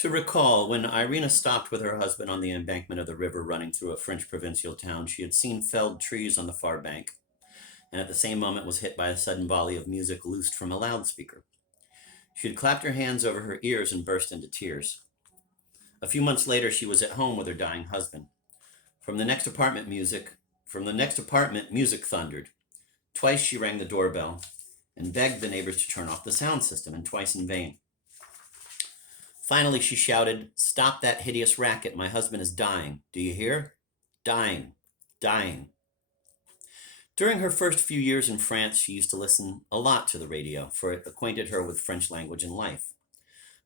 To recall, when Irina stopped with her husband on the embankment of the river running through a French provincial town, she had seen felled trees on the far bank, and at the same moment was hit by a sudden volley of music loosed from a loudspeaker. She had clapped her hands over her ears and burst into tears. A few months later, she was at home with her dying husband. From the next apartment, music thundered. Twice she rang the doorbell and begged the neighbors to turn off the sound system, and twice in vain. Finally, she shouted, "Stop that hideous racket. My husband is dying. Do you hear? Dying. Dying." During her first few years in France, she used to listen a lot to the radio, for it acquainted her with French language and life.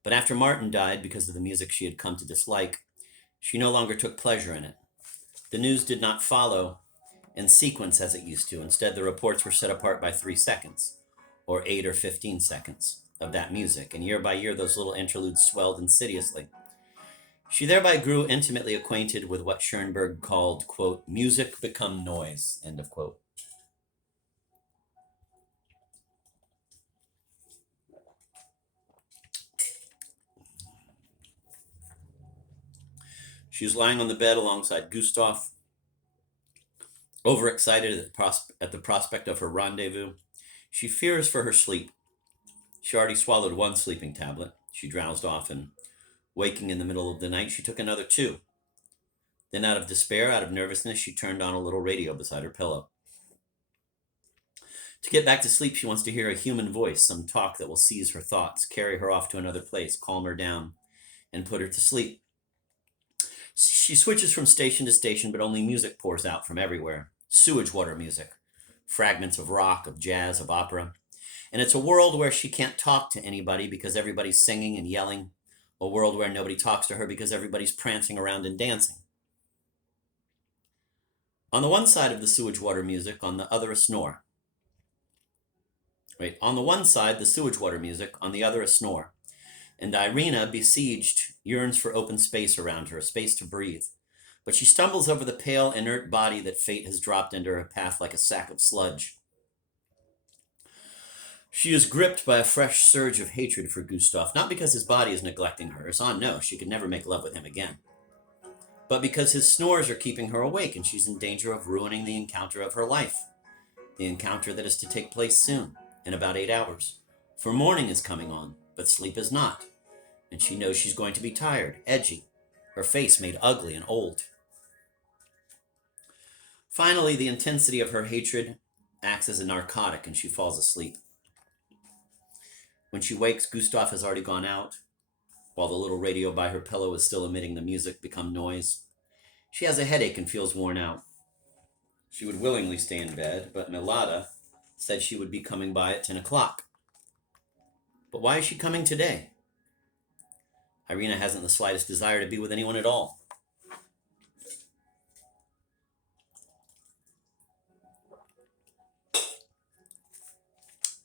But after Martin died, because of the music she had come to dislike, she no longer took pleasure in it. The news did not follow in sequence as it used to. Instead, the reports were set apart by 3 seconds, or 8 or 15 seconds of that music, and year by year those little interludes swelled insidiously. She thereby grew intimately acquainted with what Schoenberg called, quote, music become noise, end of quote. She was lying on the bed alongside Gustav, overexcited at the prospect of her rendezvous. She fears for her sleep. She already swallowed one sleeping tablet. She drowsed off, and waking in the middle of the night, she took another two. Then, out of despair, out of nervousness, she turned on a little radio beside her pillow. To get back to sleep, she wants to hear a human voice, some talk that will seize her thoughts, carry her off to another place, calm her down, and put her to sleep. She switches from station to station, but only music pours out from everywhere. Sewage water music, fragments of rock, of jazz, of opera. And it's a world where she can't talk to anybody because everybody's singing and yelling. A world where nobody talks to her because everybody's prancing around and dancing. On the one side of the sewage water music, on the other a snore. Right, on the one side, the sewage water music, on the other a snore. And Irina, besieged, yearns for open space around her, space to breathe. But she stumbles over the pale, inert body that fate has dropped into her path like a sack of sludge. She is gripped by a fresh surge of hatred for Gustav, not because his body is neglecting her, as on no, she could never make love with him again, but because his snores are keeping her awake and she's in danger of ruining the encounter of her life, the encounter that is to take place soon, in about 8 hours. For morning is coming on, but sleep is not, and she knows she's going to be tired, edgy, her face made ugly and old. Finally, the intensity of her hatred acts as a narcotic and she falls asleep. When she wakes, Gustav has already gone out, while the little radio by her pillow is still emitting the music become noise. She has a headache and feels worn out. She would willingly stay in bed, but Milada said she would be coming by at 10 o'clock. But why is she coming today? Irina hasn't the slightest desire to be with anyone at all.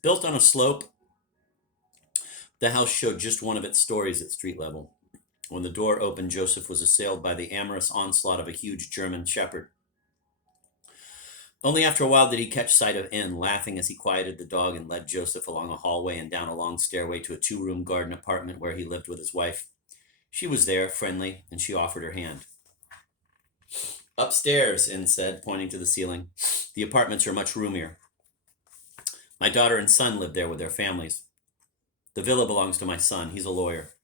Built on a slope, the house showed just one of its stories at street level. When the door opened, Joseph was assailed by the amorous onslaught of a huge German shepherd. Only after a while did he catch sight of N, laughing as he quieted the dog and led Joseph along a hallway and down a long stairway to a 2-room garden apartment where he lived with his wife. She was there, friendly, and she offered her hand. "Upstairs," N said, pointing to the ceiling. "The apartments are much roomier. My daughter and son live there with their families. The villa belongs to my son. He's a lawyer.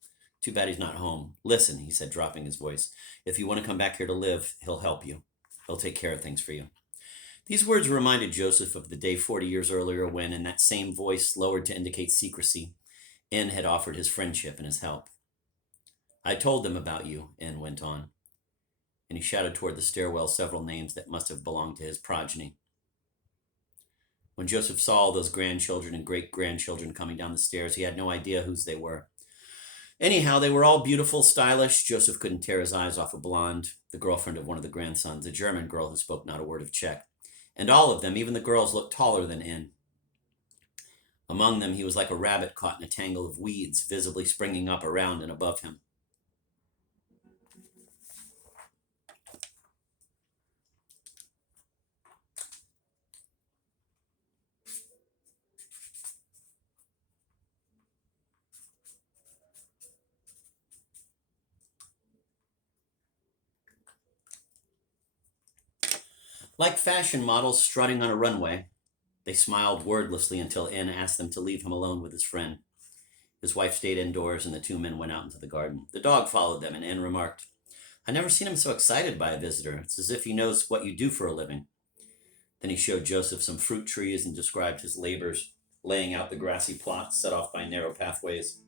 Too bad he's not home. Listen," he said, dropping his voice. "If you want to come back here to live, he'll help you. He'll take care of things for you." These words reminded Joseph of the day 40 years earlier when, in that same voice lowered to indicate secrecy, N had offered his friendship and his help. "I told them about you," N went on, and he shouted toward the stairwell several names that must have belonged to his progeny. When Joseph saw all those grandchildren and great-grandchildren coming down the stairs, he had no idea whose they were. Anyhow, they were all beautiful, stylish. Joseph couldn't tear his eyes off a blonde, the girlfriend of one of the grandsons, a German girl who spoke not a word of Czech. And all of them, even the girls, looked taller than N. Among them, he was like a rabbit caught in a tangle of weeds, visibly springing up around and above him. Like fashion models strutting on a runway, they smiled wordlessly until N asked them to leave him alone with his friend. His wife stayed indoors, and the two men went out into the garden. The dog followed them, and N remarked, "I never seen him so excited by a visitor. It's as if he knows what you do for a living." Then he showed Joseph some fruit trees and described his labors laying out the grassy plots set off by narrow pathways,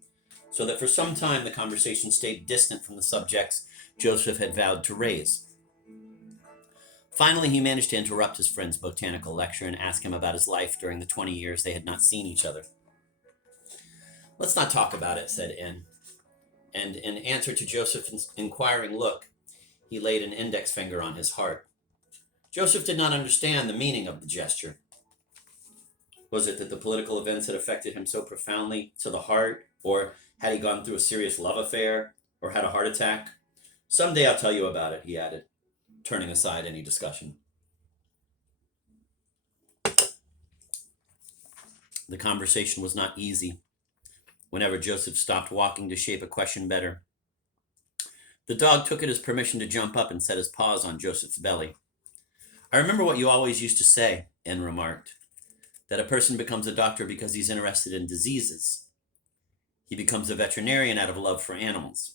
so that for some time the conversation stayed distant from the subjects Joseph had vowed to raise. Finally, he managed to interrupt his friend's botanical lecture and ask him about his life during the 20 years they had not seen each other. "Let's not talk about it," said N. And in answer to Joseph's inquiring look, he laid an index finger on his heart. Joseph did not understand the meaning of the gesture. Was it that the political events had affected him so profoundly to the heart, or had he gone through a serious love affair, or had a heart attack? "Someday I'll tell you about it," he added, turning aside any discussion. The conversation was not easy. Whenever Joseph stopped walking to shape a question better, the dog took it as permission to jump up and set his paws on Joseph's belly. "I remember what you always used to say," N remarked, "that a person becomes a doctor because he's interested in diseases. He becomes a veterinarian out of love for animals."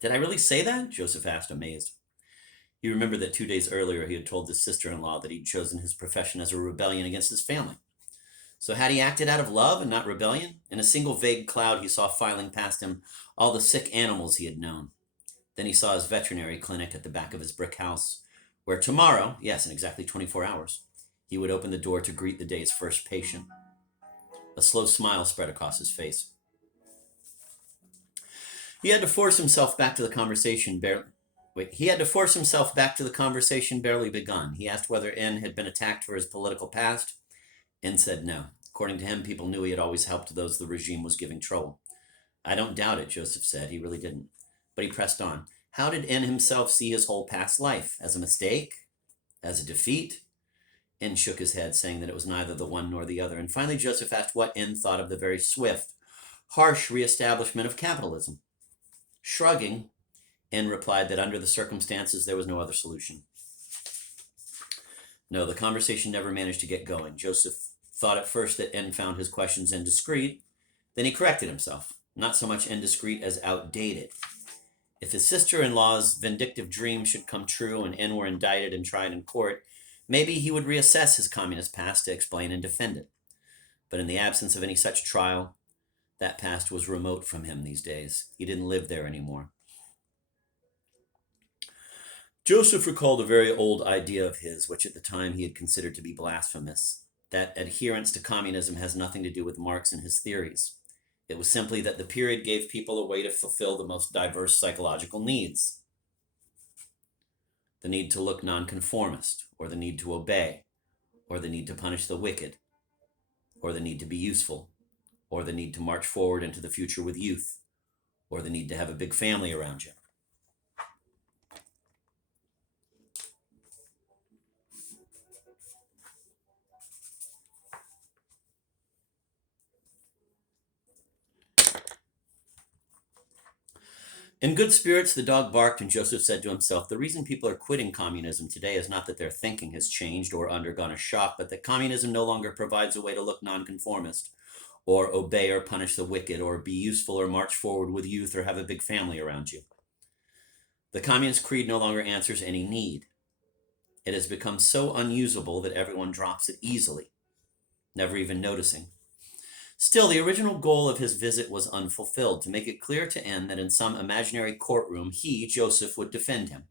"Did I really say that?" Joseph asked, amazed. He remembered that 2 days earlier he had told his sister-in-law that he'd chosen his profession as a rebellion against his family. So had he acted out of love and not rebellion? In a single vague cloud he saw filing past him all the sick animals he had known. Then he saw his veterinary clinic at the back of his brick house, where tomorrow, yes, in exactly 24 hours, he would open the door to greet the day's first patient. A slow smile spread across his face. He had to force himself back to the conversation barely begun. He asked whether N had been attacked for his political past. N said no. According to him, people knew he had always helped those the regime was giving trouble. "I don't doubt it," Joseph said. He really didn't. But he pressed on. How did N himself see his whole past life? As a mistake? As a defeat? N shook his head, saying that it was neither the one nor the other. And finally, Joseph asked what N thought of the very swift, harsh reestablishment of capitalism. Shrugging, N replied that under the circumstances there was no other solution. No, the conversation never managed to get going. Joseph thought at first that N found his questions indiscreet. Then he corrected himself. Not so much indiscreet as outdated. If his sister-in-law's vindictive dream should come true and N were indicted and tried in court, maybe he would reassess his communist past to explain and defend it. But in the absence of any such trial, that past was remote from him these days. He didn't live there anymore. Joseph recalled a very old idea of his, which at the time he had considered to be blasphemous, that adherence to communism has nothing to do with Marx and his theories. It was simply that the period gave people a way to fulfill the most diverse psychological needs. The need to look nonconformist, or the need to obey, or the need to punish the wicked, or the need to be useful, or the need to march forward into the future with youth, or the need to have a big family around you. In good spirits, the dog barked, and Joseph said to himself, the reason people are quitting communism today is not that their thinking has changed or undergone a shock, but that communism no longer provides a way to look nonconformist, or obey or punish the wicked, or be useful or march forward with youth, or have a big family around you. The communist creed no longer answers any need. It has become so unusable that everyone drops it easily, never even noticing. Still, the original goal of his visit was unfulfilled, to make it clear to N that in some imaginary courtroom he, Joseph, would defend him.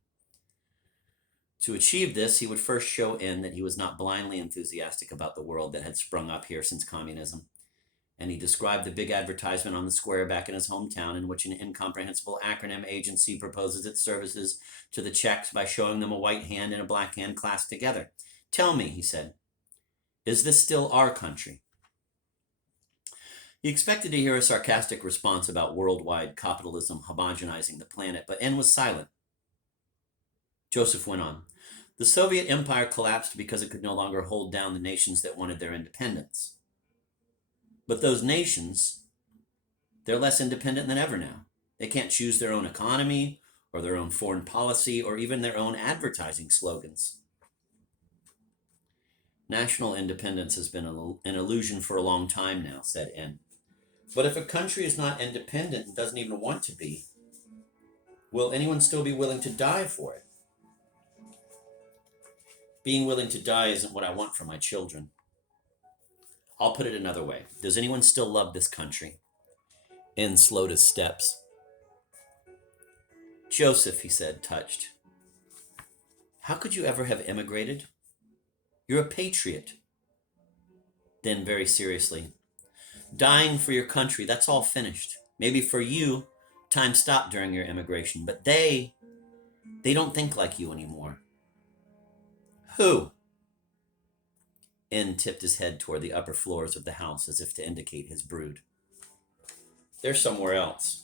To achieve this, he would first show N that he was not blindly enthusiastic about the world that had sprung up here since communism. And he described the big advertisement on the square back in his hometown, in which an incomprehensible acronym agency proposes its services to the Czechs by showing them a white hand and a black hand clasped together. "Tell me," he said, "is this still our country?" He expected to hear a sarcastic response about worldwide capitalism homogenizing the planet, but N was silent. Joseph went on. The Soviet Empire collapsed because it could no longer hold down the nations that wanted their independence. But those nations, they're less independent than ever now. They can't choose their own economy, or their own foreign policy, or even their own advertising slogans. National independence has been an illusion for a long time now, said N. But if a country is not independent and doesn't even want to be, will anyone still be willing to die for it? Being willing to die isn't what I want for my children. I'll put it another way. Does anyone still love this country? N slowed his steps. Joseph, he said, touched. How could you ever have emigrated? You're a patriot. Then, very seriously, dying for your country, that's all finished. Maybe for you, time stopped during your immigration, but they don't think like you anymore. Who? N tipped his head toward the upper floors of the house as if to indicate his brood. They're somewhere else.